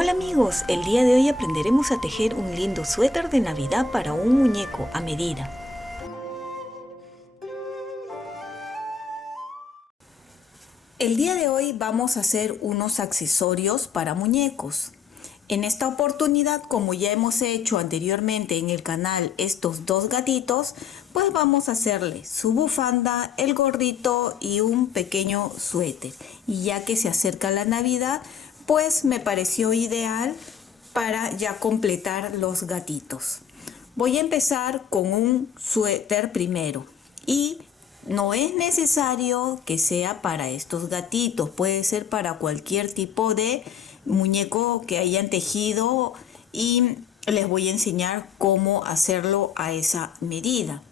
Hola amigos, el día de hoy aprenderemos a tejer un lindo suéter de Navidad para un muñeco a medida. El día de hoy vamos a hacer unos accesorios para muñecos. En esta oportunidad, como ya hemos hecho anteriormente en el canal estos dos gatitos, pues vamos a hacerle su bufanda, el gorrito y un pequeño suéter. Y ya que se acerca la Navidad, pues me pareció ideal para ya completar los gatitos. Voy a empezar con un suéter primero y no es necesario que sea para estos gatitos, puede ser para cualquier tipo de muñeco que hayan tejido y les voy a enseñar cómo hacerlo a esa medida.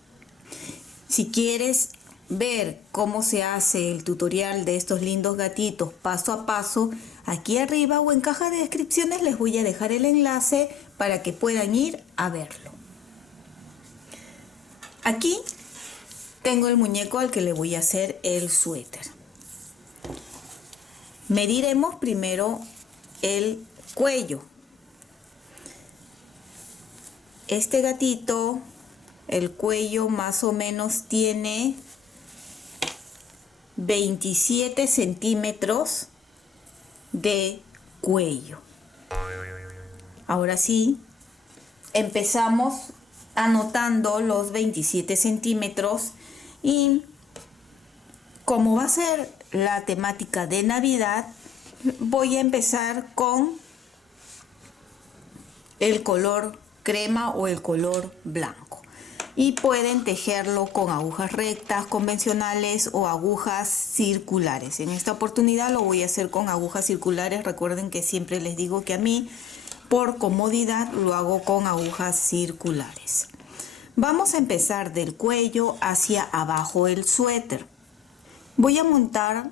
Si quieres ver cómo se hace el tutorial de estos lindos gatitos paso a paso, aquí arriba o en caja de descripciones les voy a dejar el enlace para que puedan ir a verlo. Aquí tengo el muñeco al que le voy a hacer el suéter. Mediremos primero el cuello. Este gatito, el cuello más o menos tiene 27 centímetros de cuello. Ahora sí, empezamos anotando los 27 centímetros y como va a ser la temática de Navidad, voy a empezar con el color crema o el color blanco. Y pueden tejerlo con agujas rectas, convencionales o agujas circulares. En esta oportunidad lo voy a hacer con agujas circulares. Recuerden que siempre les digo que a mí, por comodidad, lo hago con agujas circulares. Vamos a empezar del cuello hacia abajo el suéter. Voy a montar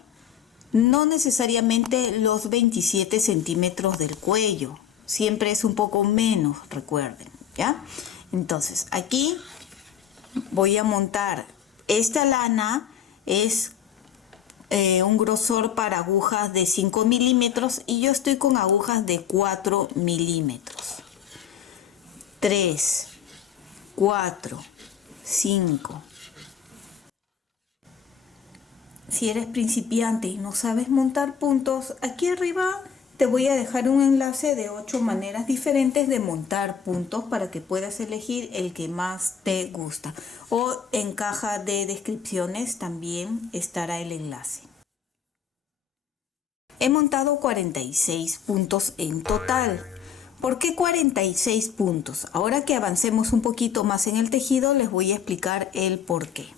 no necesariamente los 27 centímetros del cuello. Siempre es un poco menos, recuerden, ¿ya? Entonces, aquí voy a montar esta lana, es un grosor para agujas de 5 milímetros y yo estoy con agujas de 4 milímetros. 3, 4, 5. Si eres principiante y no sabes montar puntos, aquí arriba te voy a dejar un enlace de 8 maneras diferentes de montar puntos para que puedas elegir el que más te gusta. O en caja de descripciones también estará el enlace. He montado 46 puntos en total. ¿Por qué 46 puntos? Ahora que avancemos un poquito más en el tejido, les voy a explicar el por qué.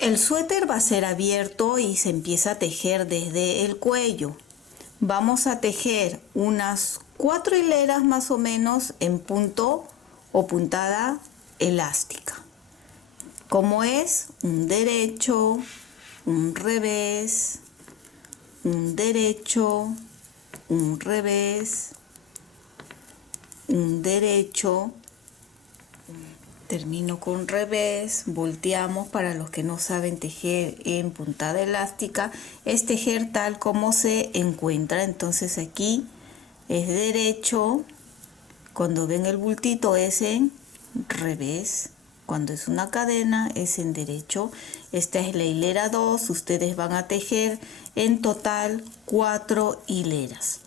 El suéter va a ser abierto y se empieza a tejer desde el cuello. Vamos a tejer unas 4 hileras más o menos en punto o puntada elástica. Como es un derecho, un revés, un derecho, un revés, un derecho. Termino con revés, volteamos. Para los que no saben tejer en puntada elástica, es tejer tal como se encuentra. Entonces aquí es derecho, cuando ven el bultito es en revés, cuando es una cadena es en derecho. Esta es la hilera 2, ustedes van a tejer en total 4 hileras.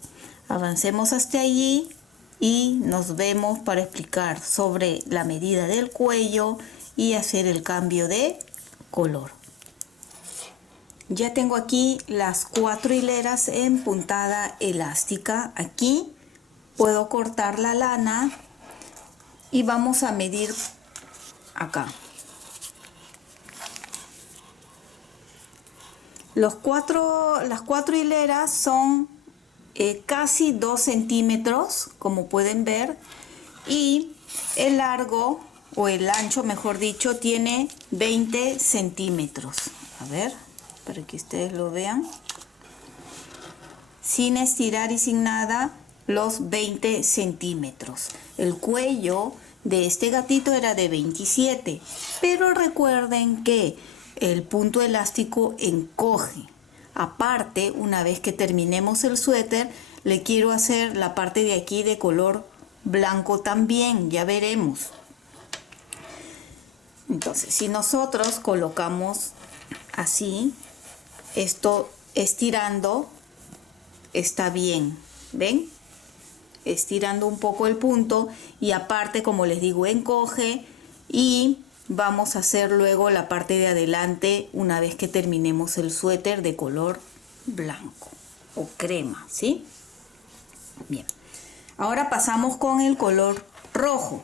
Avancemos hasta allí y nos vemos para explicar sobre la medida del cuello y hacer el cambio de color. Ya tengo aquí las 4 hileras en puntada elástica. Aquí puedo cortar la lana y vamos a medir acá. Las cuatro hileras son casi 2 centímetros, como pueden ver, y el largo o el ancho, mejor dicho, tiene 20 centímetros. A ver, para que ustedes lo vean, sin estirar y sin nada, los 20 centímetros. El cuello de este gatito era de 27, pero recuerden que el punto elástico encoge. Aparte, una vez que terminemos el suéter, le quiero hacer la parte de aquí de color blanco también, ya veremos. Entonces, si nosotros colocamos así, esto estirando, está bien, ¿ven? Estirando un poco el punto y aparte, como les digo, encoge, y vamos a hacer luego la parte de adelante una vez que terminemos el suéter de color blanco o crema, ¿sí? Bien, ahora pasamos con el color rojo.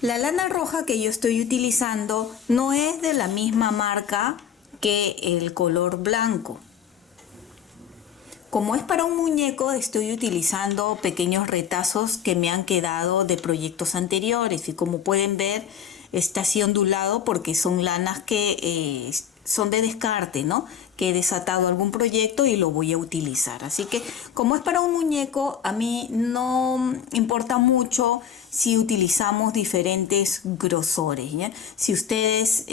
La lana roja que yo estoy utilizando no es de la misma marca que el color blanco. Como es para un muñeco, estoy utilizando pequeños retazos que me han quedado de proyectos anteriores, y como pueden ver, está así ondulado porque son lanas que son de descarte, ¿no? Que he desatado algún proyecto y lo voy a utilizar. Así que como es para un muñeco, a mí no importa mucho si utilizamos diferentes grosores, ¿ya? Si ustedes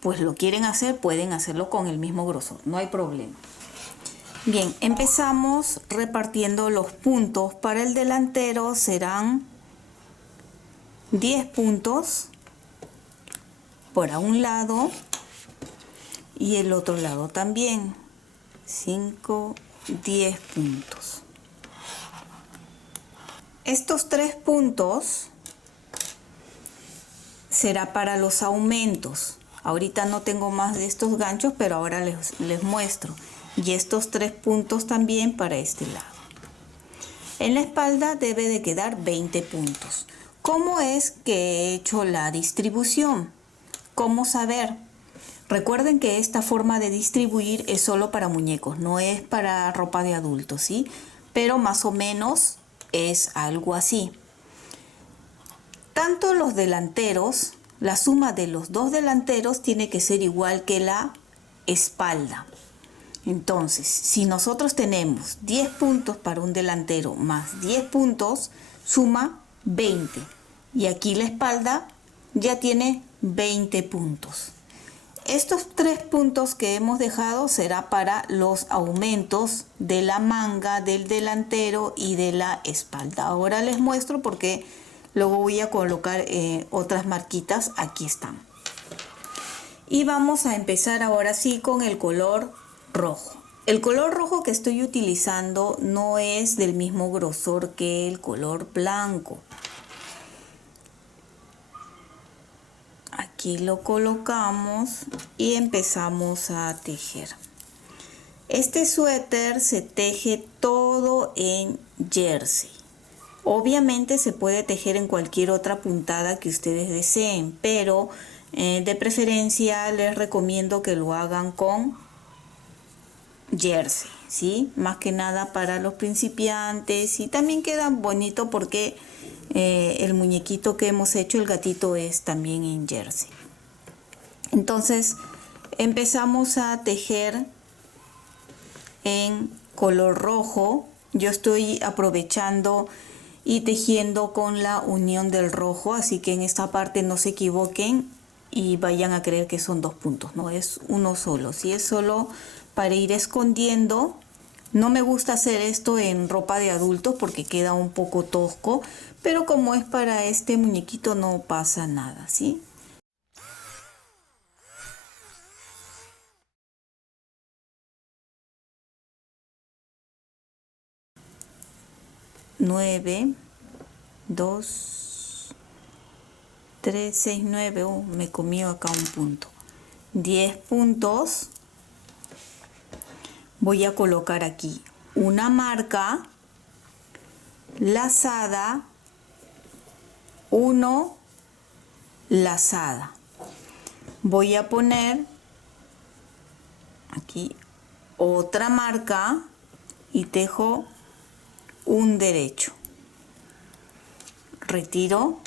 pues lo quieren hacer, pueden hacerlo con el mismo grosor, no hay problema. Bien, empezamos repartiendo los puntos. Para el delantero serán 10 puntos por un lado y el otro lado también. 5, 10 puntos. Estos 3 puntos será para los aumentos. Ahorita no tengo más de estos ganchos, pero ahora les muestro. Y estos 3 puntos también para este lado. En la espalda debe de quedar 20 puntos. ¿Cómo es que he hecho la distribución? ¿Cómo saber? Recuerden que esta forma de distribuir es solo para muñecos, no es para ropa de adultos, ¿sí? Pero más o menos es algo así. Tanto los delanteros, la suma de los dos delanteros tiene que ser igual que la espalda. Entonces, si nosotros tenemos 10 puntos para un delantero más 10 puntos, suma 20. Y aquí la espalda ya tiene 20 puntos. Estos 3 puntos que hemos dejado será para los aumentos de la manga, del delantero y de la espalda. Ahora les muestro porque luego voy a colocar otras marquitas. Aquí están. Y vamos a empezar ahora sí con el color rojo. El color rojo que estoy utilizando no es del mismo grosor que el color blanco. Aquí lo colocamos y empezamos a tejer. Este suéter se teje todo en jersey. Obviamente se puede tejer en cualquier otra puntada que ustedes deseen, pero de preferencia les recomiendo que lo hagan con jersey, ¿sí? Más que nada para los principiantes, y también queda bonito porque el muñequito que hemos hecho, el gatito, es también en jersey. Entonces empezamos a tejer en color rojo. Yo estoy aprovechando y tejiendo con la unión del rojo, así que en esta parte no se equivoquen y vayan a creer que son 2 puntos, no, es uno solo. Si es solo para ir escondiendo, no me gusta hacer esto en ropa de adultos porque queda un poco tosco, pero como es para este muñequito no pasa nada, ¿sí? Nueve, 2, 3, 6, 9. Me comió acá un punto. 10 puntos. Voy a colocar aquí una marca, lazada, 1, lazada. Voy a poner aquí otra marca y tejo un derecho. Retiro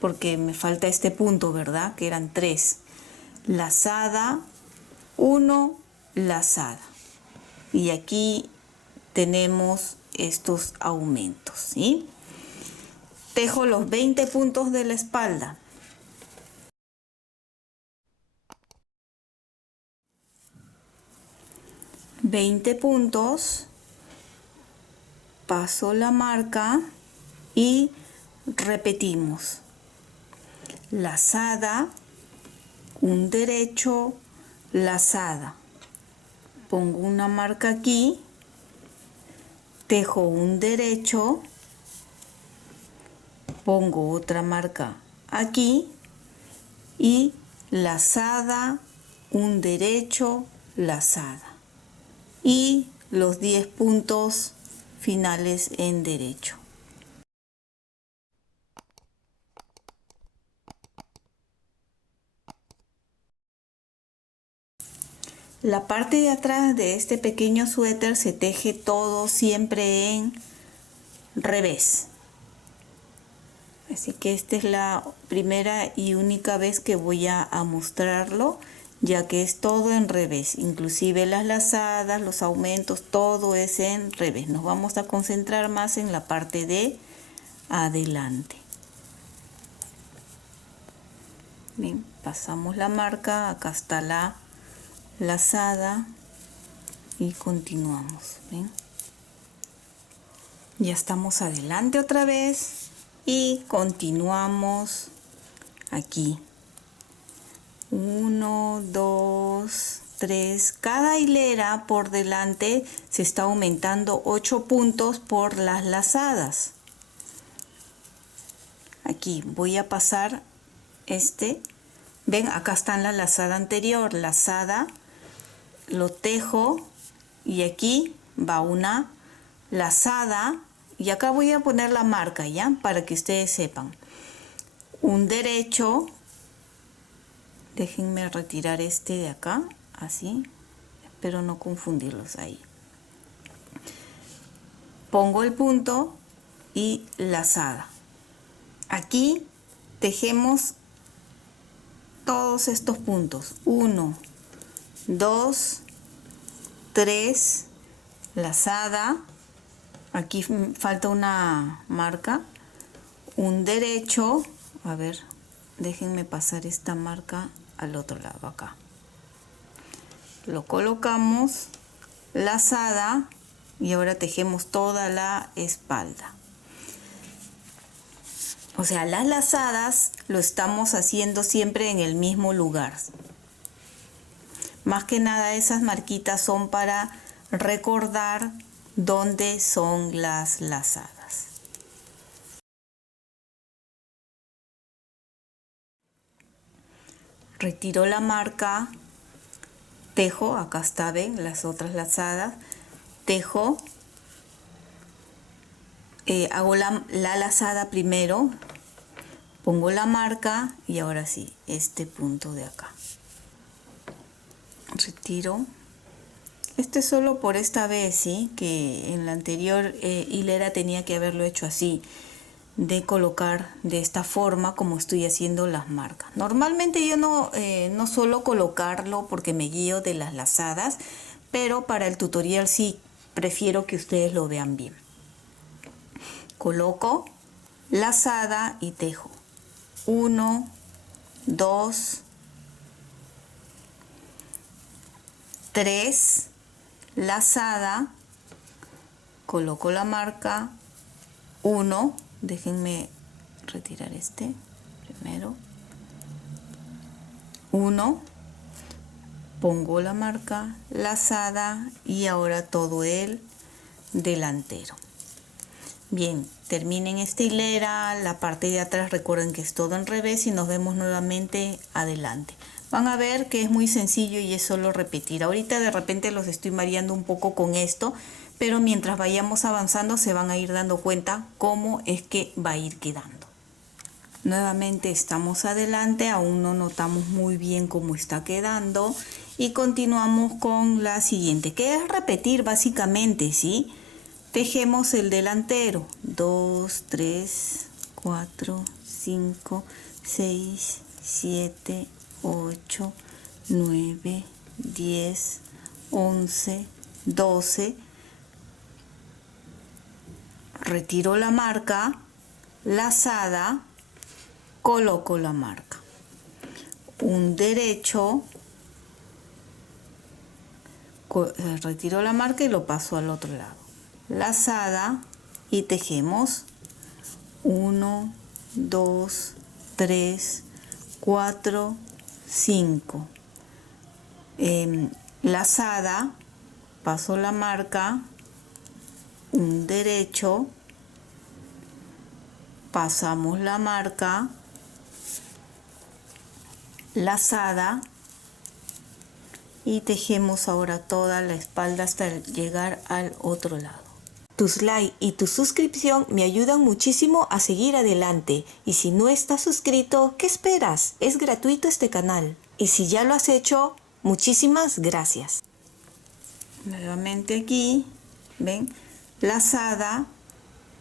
porque me falta este punto, ¿verdad? Que eran 3. Lazada, 1, lazada. Y aquí tenemos estos aumentos, ¿sí? Tejo los 20 puntos de la espalda. $20 puntos. paso la marca y repetimos. Lazada, un derecho, lazada. Pongo una marca aquí, tejo un derecho, pongo otra marca aquí y lazada, un derecho, lazada. Y los 10 puntos finales en derecho. La parte de atrás de este pequeño suéter se teje todo siempre en revés. Así que esta es la primera y única vez que voy a mostrarlo, ya que es todo en revés. Inclusive las lazadas, los aumentos, todo es en revés. Nos vamos a concentrar más en la parte de adelante. Bien, pasamos la marca, acá está la lazada y continuamos. ¿Ven? Ya estamos adelante otra vez y continuamos aquí. 1, 2, 3. Cada hilera por delante se está aumentando 8 puntos por las lazadas. Aquí voy a pasar ven, acá está la lazada anterior, lazada, lo tejo y aquí va una lazada y acá voy a poner la marca ya para que ustedes sepan. Un derecho, déjenme retirar este de acá, así, espero no confundirlos ahí. Pongo el punto y lazada. Aquí tejemos todos estos puntos. 1, 2, 3, lazada. Aquí falta una marca. Un derecho. A ver, déjenme pasar esta marca al otro lado acá. Lo colocamos, lazada y ahora tejemos toda la espalda. O sea, las lazadas lo estamos haciendo siempre en el mismo lugar. Más que nada esas marquitas son para recordar dónde son las lazadas. Retiro la marca, tejo, acá está, ven, las otras lazadas, tejo. Hago la lazada primero, pongo la marca y ahora sí, este punto de acá. Retiro. Este es solo por esta vez, ¿sí? Que en la anterior hilera tenía que haberlo hecho así, de colocar de esta forma como estoy haciendo las marcas. Normalmente yo no suelo colocarlo porque me guío de las lazadas, pero para el tutorial sí prefiero que ustedes lo vean bien. Coloco lazada y tejo. 1, 2, 3, lazada, coloco la marca, 1, déjenme retirar este primero, 1, pongo la marca, lazada y ahora todo el delantero. Bien, terminen esta hilera, la parte de atrás recuerden que es todo en revés y nos vemos nuevamente adelante. Van a ver que es muy sencillo y es solo repetir. Ahorita de repente los estoy mareando un poco con esto, pero mientras vayamos avanzando se van a ir dando cuenta cómo es que va a ir quedando. Nuevamente estamos adelante, aún no notamos muy bien cómo está quedando y continuamos con la siguiente, que es repetir básicamente, ¿sí? Tejemos el delantero, 2, 3, 4, 5, 6, 7, 8, 9, 10, 11, 12. Retiro la marca, lazada, coloco la marca. Un derecho, retiro la marca y lo paso al otro lado. Lazada, y tejemos 1, 2, 3, 4, 5. Lazada, paso la marca, un derecho, pasamos la marca, lazada y tejemos ahora toda la espalda hasta llegar al otro lado. Tus likes y tu suscripción me ayudan muchísimo a seguir adelante. Y si no estás suscrito, ¿qué esperas? Es gratuito este canal. Y si ya lo has hecho, muchísimas gracias. Nuevamente aquí, ven, lazada,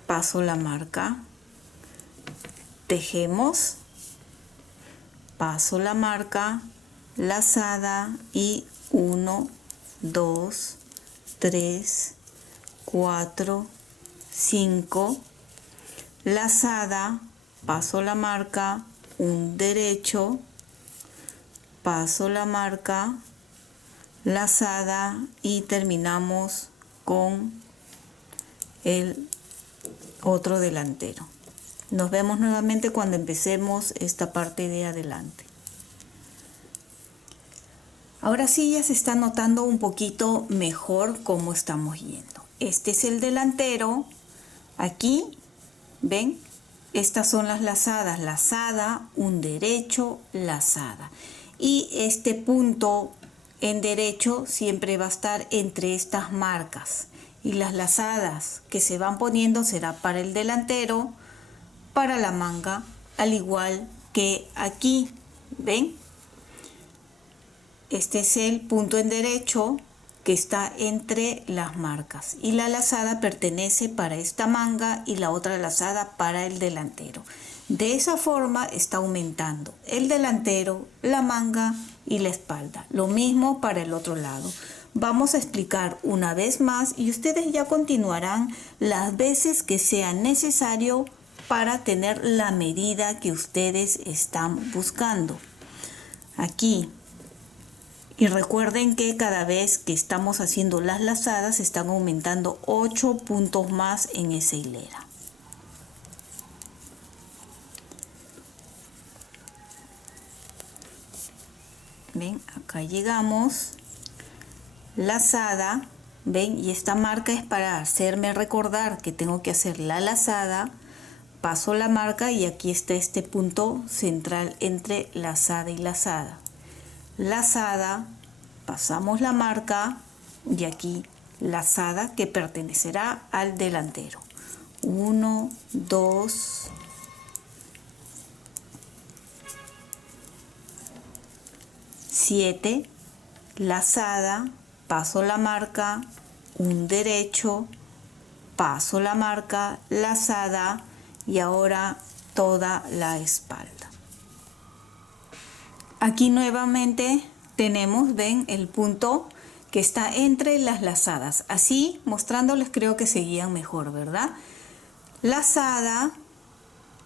paso la marca, tejemos, paso la marca, lazada y 1, 2, 3, 4, 5, lazada, paso la marca, un derecho, paso la marca, lazada y terminamos con el otro delantero. Nos vemos nuevamente cuando empecemos esta parte de adelante. Ahora sí ya se está notando un poquito mejor cómo estamos yendo. Este es el delantero. Aquí, ¿ven? Estas son las lazadas. Lazada, un derecho, lazada. Y este punto en derecho siempre va a estar entre estas marcas. Y las lazadas que se van poniendo será para el delantero, para la manga, al igual que aquí, ¿ven? Este es el punto en derecho que está entre las marcas y la lazada pertenece para esta manga y la otra lazada para el delantero. De esa forma está aumentando el delantero, la manga y la espalda. Lo mismo para el otro lado. Vamos a explicar una vez más y ustedes ya continuarán las veces que sea necesario para tener la medida que ustedes están buscando. Aquí. Y recuerden que cada vez que estamos haciendo las lazadas están aumentando 8 puntos más en esa hilera. Ven, acá llegamos, lazada, ven, y esta marca es para hacerme recordar que tengo que hacer la lazada, paso la marca y aquí está este punto central entre lazada y lazada. Lazada, pasamos la marca y aquí lazada que pertenecerá al delantero. 1, 2, 7, lazada, paso la marca, un derecho, paso la marca, lazada y ahora toda la espalda. Aquí nuevamente tenemos, ven, el punto que está entre las lazadas. Así, mostrándoles creo que seguían mejor, ¿verdad? Lazada,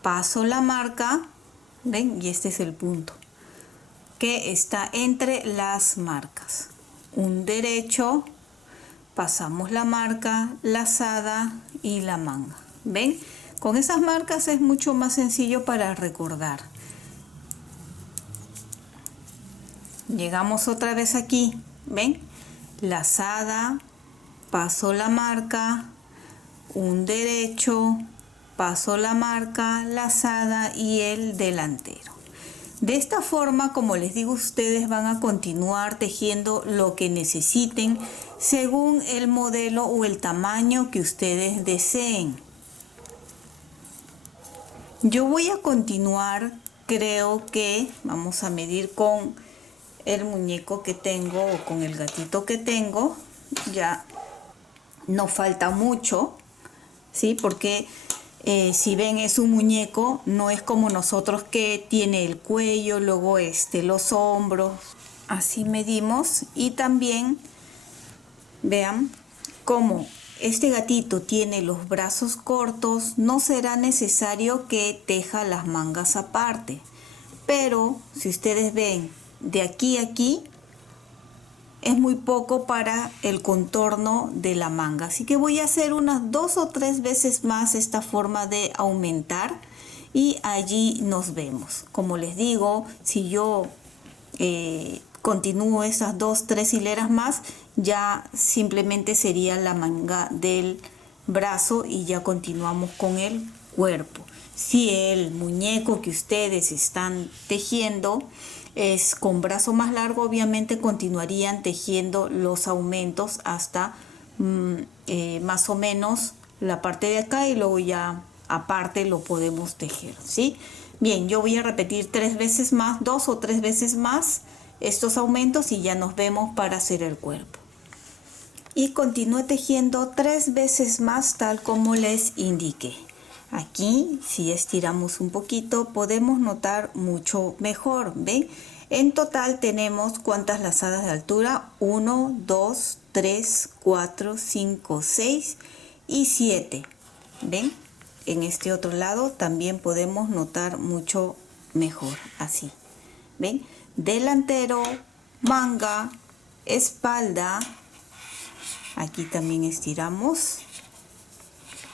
paso la marca, ven, y este es el punto que está entre las marcas. Un derecho, pasamos la marca, lazada y la manga. ¿Ven? Con esas marcas es mucho más sencillo para recordar. Llegamos otra vez aquí, ¿ven? Lazada, paso la marca, un derecho, paso la marca, lazada y el delantero. De esta forma, como les digo, ustedes van a continuar tejiendo lo que necesiten según el modelo o el tamaño que ustedes deseen. Yo voy a continuar, creo que vamos a medir con el muñeco que tengo o con el gatito que tengo. Ya no falta mucho, ¿sí? Porque si ven, es un muñeco, no es como nosotros que tiene el cuello, luego los hombros. Así medimos y también vean cómo este gatito tiene los brazos cortos, no será necesario que teja las mangas aparte. Pero si ustedes ven de aquí a aquí, es muy poco para el contorno de la manga, así que voy a hacer unas 2 o 3 veces más esta forma de aumentar y allí nos vemos. Como les digo, si yo continúo esas 2-3 hileras más, ya simplemente sería la manga del brazo y ya continuamos con el cuerpo. Si el muñeco que ustedes están tejiendo es con brazo más largo, obviamente continuarían tejiendo los aumentos hasta más o menos la parte de acá y luego ya aparte lo podemos tejer, ¿sí? Bien, yo voy a repetir 3 veces más, 2 o 3 veces más estos aumentos y ya nos vemos para hacer el cuerpo. Y continúe tejiendo 3 veces más tal como les indiqué. Aquí, si estiramos un poquito, podemos notar mucho mejor, ¿ven? En total tenemos ¿cuántas lazadas de altura? 1, 2, 3, 4, 5, 6 y 7. ¿Ven? En este otro lado también podemos notar mucho mejor, así. ¿Ven? Delantero, manga, espalda. Aquí también estiramos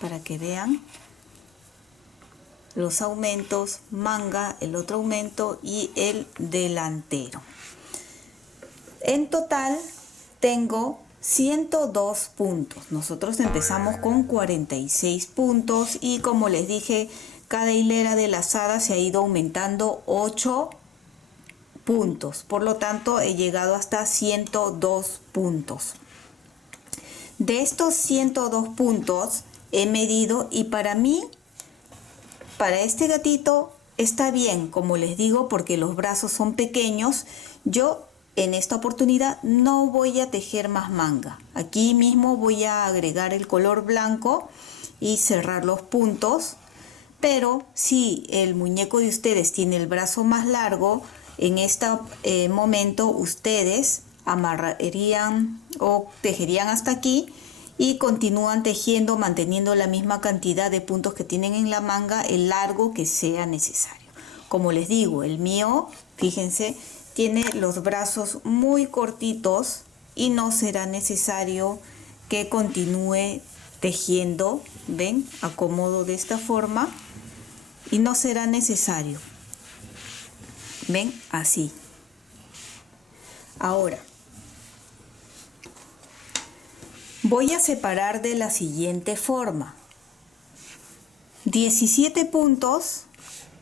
para que vean los aumentos, manga, el otro aumento y el delantero. En total tengo 102 puntos. Nosotros empezamos con 46 puntos y como les dije, cada hilera de lazada se ha ido aumentando 8 puntos. Por lo tanto, he llegado hasta 102 puntos. De estos 102 puntos he medido y para mí, para este gatito está bien, como les digo, porque los brazos son pequeños. Yo en esta oportunidad no voy a tejer más manga. Aquí mismo voy a agregar el color blanco y cerrar los puntos. Pero si el muñeco de ustedes tiene el brazo más largo, en este momento ustedes amarrarían o tejerían hasta aquí y continúan tejiendo manteniendo la misma cantidad de puntos que tienen en la manga, el largo que sea necesario. Como les digo, el mío, fíjense, tiene los brazos muy cortitos y no será necesario que continúe tejiendo. ¿Ven? Acomodo de esta forma y no será necesario. ¿Ven? Así. Ahora voy a separar de la siguiente forma. 17 puntos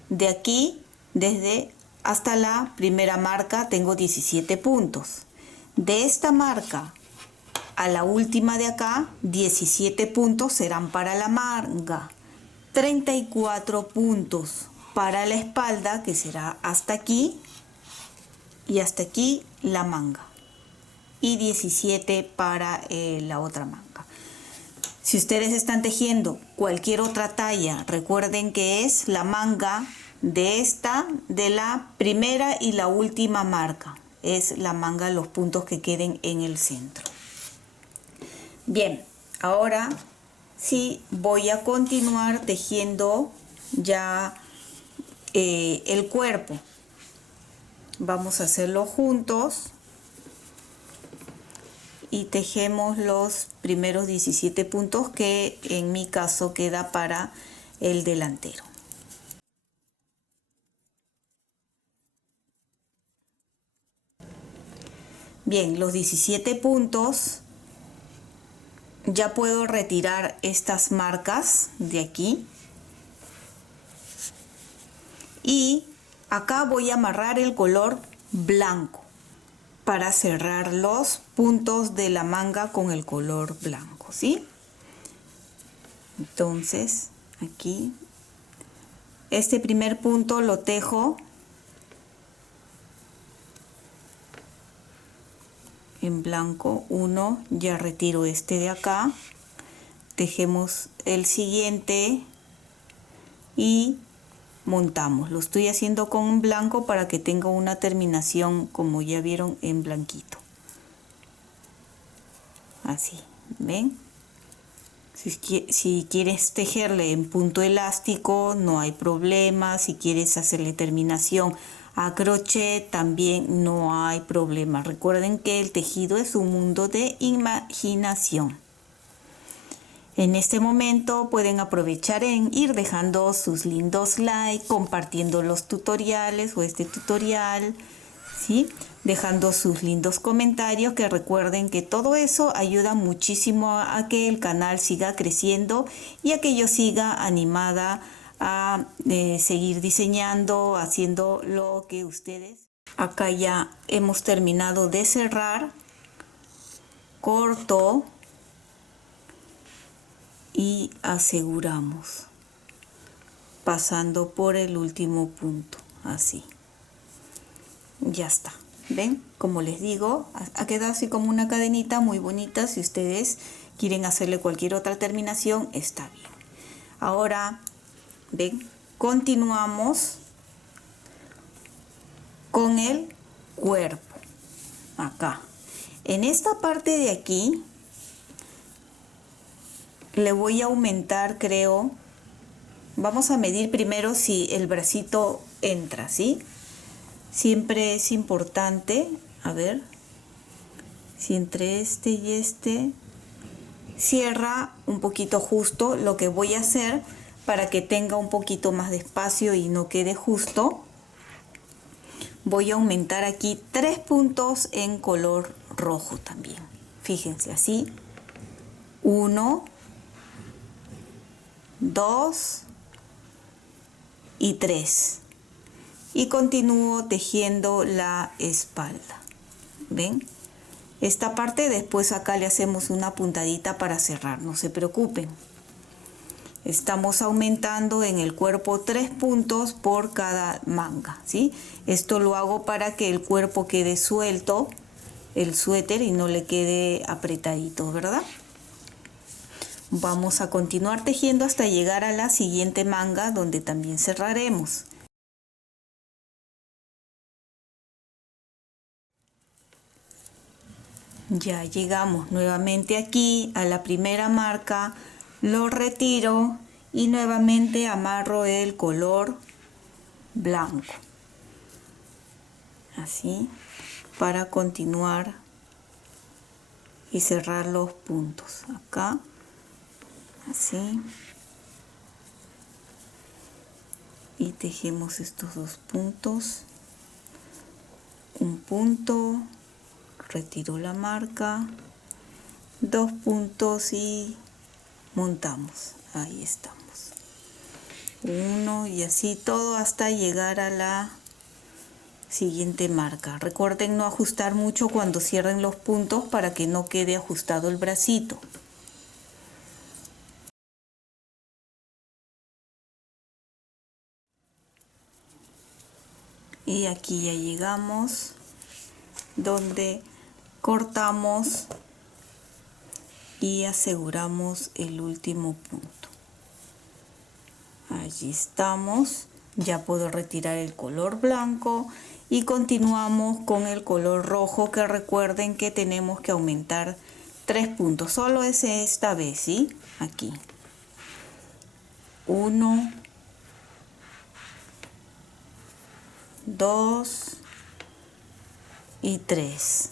de aquí, desde hasta la primera marca tengo 17 puntos. De esta marca a la última de acá, 17 puntos serán para la manga. 34 puntos para la espalda, que será hasta aquí, y hasta aquí la manga. Y 17 para la otra manga. Si ustedes están tejiendo cualquier otra talla, recuerden que es la manga de esta, de la primera y la última marca. Es la manga, los puntos que queden en el centro. Bien, ahora sí voy a continuar tejiendo ya el cuerpo. Vamos a hacerlo juntos y tejemos los primeros 17 puntos que en mi caso queda para el delantero. Bien, los 17 puntos ya puedo retirar estas marcas de aquí y acá voy a amarrar el color blanco para cerrar los puntos de la manga con el color blanco, ¿sí? Entonces aquí este primer punto lo tejo en blanco, 1, ya retiro este de acá, tejemos el siguiente y montamos. Lo estoy haciendo con un blanco para que tenga una terminación, como ya vieron, en blanquito. Así, ¿ven? Si quieres tejerle en punto elástico, no hay problema. Si quieres hacerle terminación a crochet también no hay problema. Recuerden que el tejido es un mundo de imaginación. En este momento pueden aprovechar en ir dejando sus lindos likes, compartiendo los tutoriales o este tutorial, ¿sí? Dejando sus lindos comentarios, que recuerden que todo eso ayuda muchísimo a que el canal siga creciendo y a que yo siga animada a seguir diseñando, haciendo lo que ustedes. Acá ya hemos terminado de cerrar, corto y aseguramos, pasando por el último punto, así. Ya está. ¿Ven? Como les digo, ha quedado así como una cadenita muy bonita. Si ustedes quieren hacerle cualquier otra terminación, está bien. Ahora, ven, continuamos con el cuerpo. Acá. En esta parte de aquí, le voy a aumentar, creo. Vamos a medir primero si el bracito entra, ¿sí? Siempre es importante, a ver, si entre este y este cierra un poquito justo. Lo que voy a hacer para que tenga un poquito más de espacio y no quede justo, voy a aumentar aquí 3 puntos en color rojo también. Fíjense, así, 1, 2 y 3. Y continúo tejiendo la espalda. ¿Ven? Esta parte después acá le hacemos una puntadita para cerrar, no se preocupen. Estamos aumentando en el cuerpo 3 puntos por cada manga, ¿sí? Esto lo hago para que el cuerpo quede suelto, el suéter, y no le quede apretadito, ¿verdad? Vamos a continuar tejiendo hasta llegar a la siguiente manga, donde también cerraremos. Ya llegamos nuevamente aquí a la primera marca, lo retiro y nuevamente amarro el color blanco. Así, para continuar y cerrar los puntos. Acá, así. Y tejemos estos 2 puntos. Un punto. Retiro la marca, 2 puntos y montamos. Ahí estamos. 1 y así todo hasta llegar a la siguiente marca. Recuerden no ajustar mucho cuando cierren los puntos para que no quede ajustado el bracito. Y aquí ya llegamos donde cortamos y aseguramos el último punto. Allí estamos. Ya puedo retirar el color blanco y continuamos con el color rojo, que recuerden que tenemos que aumentar 3 puntos. Solo es esta vez, ¿sí? Aquí. 1, 2 y 3.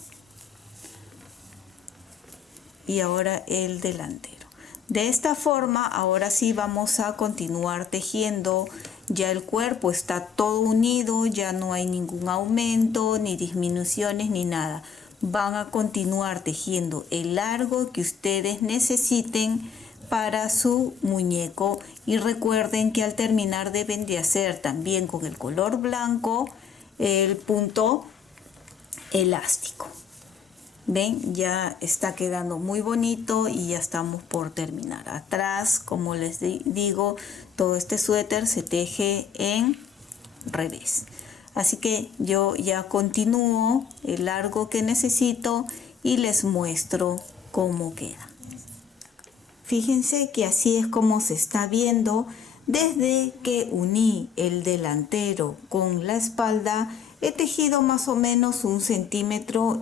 Y ahora el delantero. De esta forma, ahora sí vamos a continuar tejiendo. Ya el cuerpo está todo unido, ya no hay ningún aumento, ni disminuciones, ni nada. Van a continuar tejiendo el largo que ustedes necesiten para su muñeco. Y recuerden que al terminar deben de hacer también con el color blanco el punto elástico. Ven, ya está quedando muy bonito y ya estamos por terminar. Atrás, como les digo, todo este suéter se teje en revés. Así que yo ya continúo el largo que necesito y les muestro cómo queda. Fíjense que así es como se está viendo. Desde que uní el delantero con la espalda, he tejido más o menos 1,5 centímetros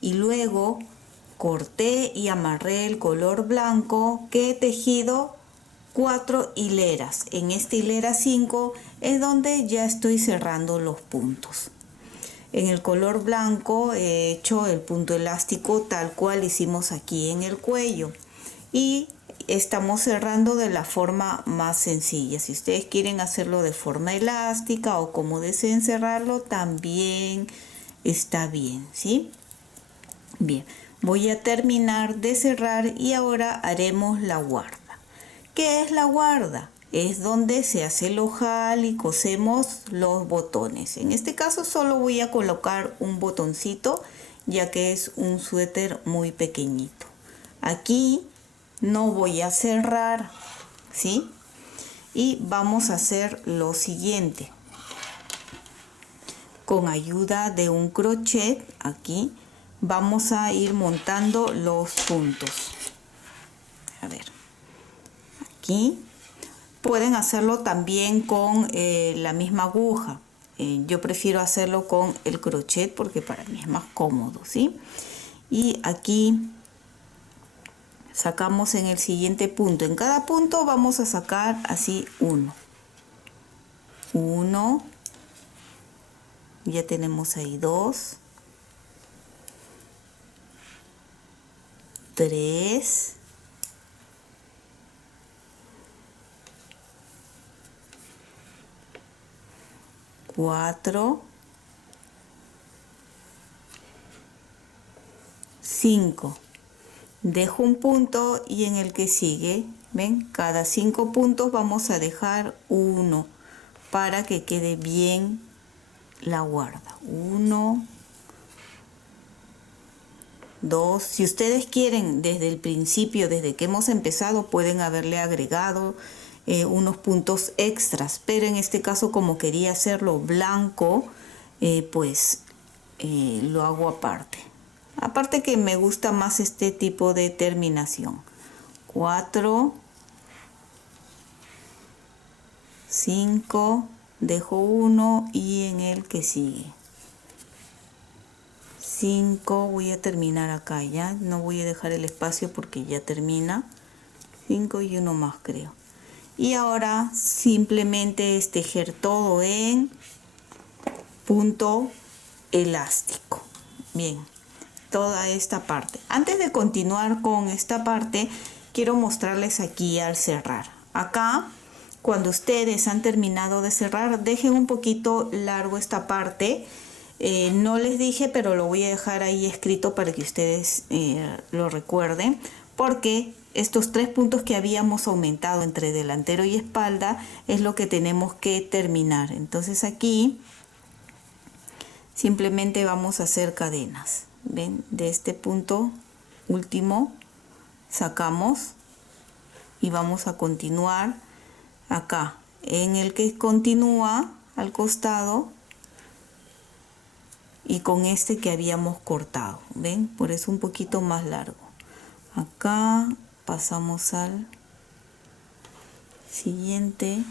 y luego corté y amarré el color blanco que he tejido 4 hileras. En esta hilera 5 es donde ya estoy cerrando los puntos. En el color blanco he hecho el punto elástico tal cual hicimos aquí en el cuello y estamos cerrando de la forma más sencilla. Si ustedes quieren hacerlo de forma elástica o como deseen cerrarlo, también está bien, ¿sí? Bien, voy a terminar de cerrar y ahora haremos la guarda. ¿Qué es la guarda? Es donde se hace el ojal y cosemos los botones. En este caso solo voy a colocar un botoncito, ya que es un suéter muy pequeñito. Aquí no voy a cerrar, ¿sí? Y vamos a hacer lo siguiente. Con ayuda de un crochet, aquí vamos a ir montando los puntos. A ver, aquí. Pueden hacerlo también con la misma aguja. Yo prefiero hacerlo con el crochet porque para mí es más cómodo, ¿sí? Y aquí sacamos en el siguiente punto. En cada punto vamos a sacar así uno. Uno. Ya tenemos ahí 2. 3. 4, 5. Dejo un punto y en el que sigue, ven, cada 5 puntos vamos a dejar uno para que quede bien la guarda. 1, 2. Si ustedes quieren desde el principio, desde que hemos empezado, pueden haberle agregado unos puntos extras, pero en este caso como quería hacerlo blanco, lo hago aparte. Aparte que me gusta más este tipo de terminación. 4, 5, dejo uno y en el que sigue 5, voy a terminar acá ya, no voy a dejar el espacio porque ya termina. 5 y uno más creo. Y ahora simplemente es tejer todo en punto elástico. Bien, toda esta parte. Antes de continuar con esta parte, quiero mostrarles aquí al cerrar. Acá, cuando ustedes han terminado de cerrar, dejen un poquito largo esta parte. No les dije, pero lo voy a dejar ahí escrito para que ustedes lo recuerden, porque estos 3 puntos que habíamos aumentado entre delantero y espalda es lo que tenemos que terminar. Entonces aquí simplemente vamos a hacer cadenas. ¿Ven? De este punto último sacamos y vamos a continuar acá. En el que continúa al costado y con este que habíamos cortado, ven, por eso un poquito más largo. Acá pasamos al siguiente.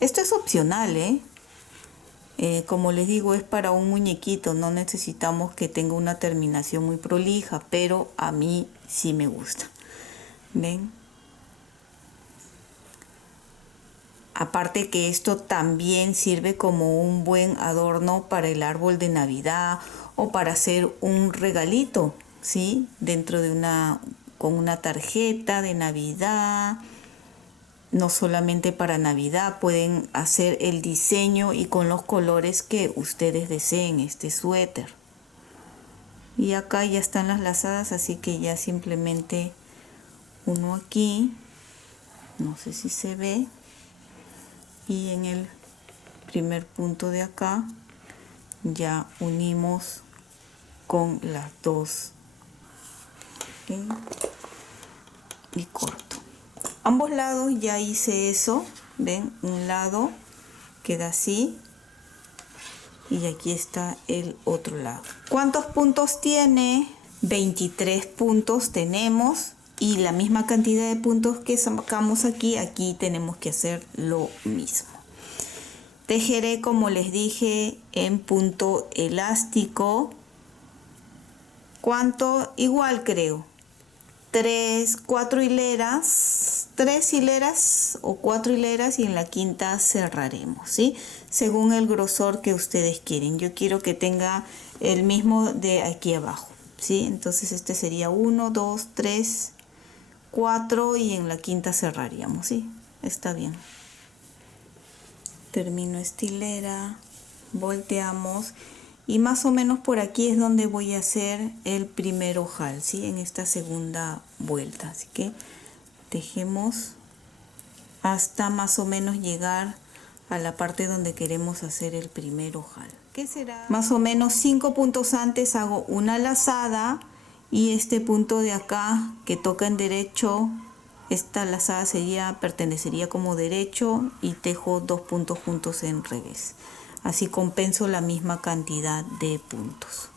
Esto es opcional, como les digo, es para un muñequito, no necesitamos que tenga una terminación muy prolija, pero a mí sí me gusta. ¿Ven? Aparte que esto también sirve como un buen adorno para el árbol de Navidad o para hacer un regalito, ¿sí? Dentro de con una tarjeta de Navidad. No solamente para Navidad, pueden hacer el diseño y con los colores que ustedes deseen este suéter. Y acá ya están las lazadas, así que ya simplemente uno aquí, no sé si se ve. Y en el primer punto de acá ya unimos con las dos, ¿okay? Y corto. Ambos lados ya hice eso, ven, un lado queda así y aquí está el otro lado. ¿Cuántos puntos tiene? 23 puntos tenemos. Y la misma cantidad de puntos que sacamos aquí, aquí tenemos que hacer lo mismo. Tejeré, como les dije, en punto elástico. ¿Cuánto? Igual creo. 4 hileras, 3 hileras o 4 hileras, y en la quinta cerraremos, ¿sí? Según el grosor que ustedes quieren. Yo quiero que tenga el mismo de aquí abajo, ¿sí? Entonces este sería 1, 2, 3, 4 y en la quinta cerraríamos, ¿sí? Está bien. Termino esta hilera, volteamos y más o menos por aquí es donde voy a hacer el primer ojal, ¿sí? En esta segunda vuelta. Así que tejemos hasta más o menos llegar a la parte donde queremos hacer el primer ojal. ¿Qué será? Más o menos 5 puntos antes hago una lazada y este punto de acá que toca en derecho, esta lazada pertenecería como derecho y tejo 2 puntos juntos en revés. Así compenso la misma cantidad de puntos.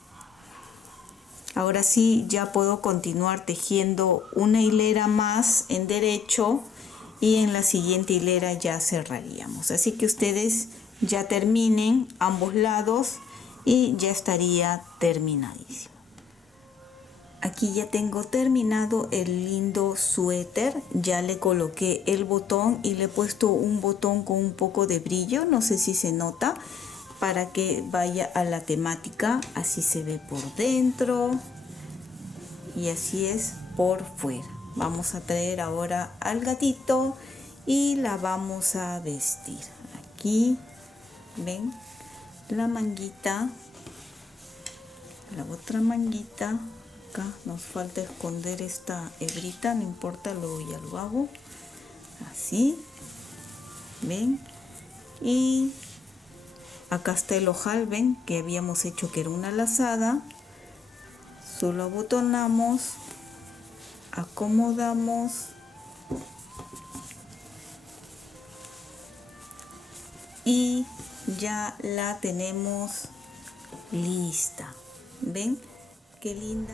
Ahora sí ya puedo continuar tejiendo una hilera más en derecho y en la siguiente hilera ya cerraríamos. Así que ustedes ya terminen ambos lados y ya estaría terminadísimo. Aquí ya tengo terminado el lindo suéter. Ya le coloqué el botón y le he puesto un botón con un poco de brillo, no sé si se nota, para que vaya a la temática. Así se ve por dentro y así es por fuera. Vamos a traer ahora al gatito y la vamos a vestir. Aquí ven la manguita, la otra manguita. Acá nos falta esconder esta hebrita, no importa, luego ya lo hago. Así, ven. Y acá está el ojal, ven, que habíamos hecho que era una lazada. Solo abotonamos, acomodamos y ya la tenemos lista. ¿Ven? Qué linda.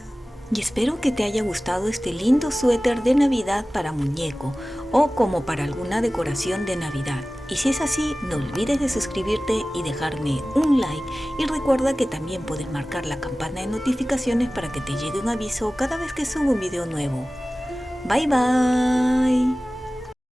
Y espero que te haya gustado este lindo suéter de Navidad para muñeco o como para alguna decoración de Navidad. Y si es así, no olvides de suscribirte y dejarme un like. Y recuerda que también puedes marcar la campana de notificaciones para que te llegue un aviso cada vez que subo un video nuevo. Bye bye.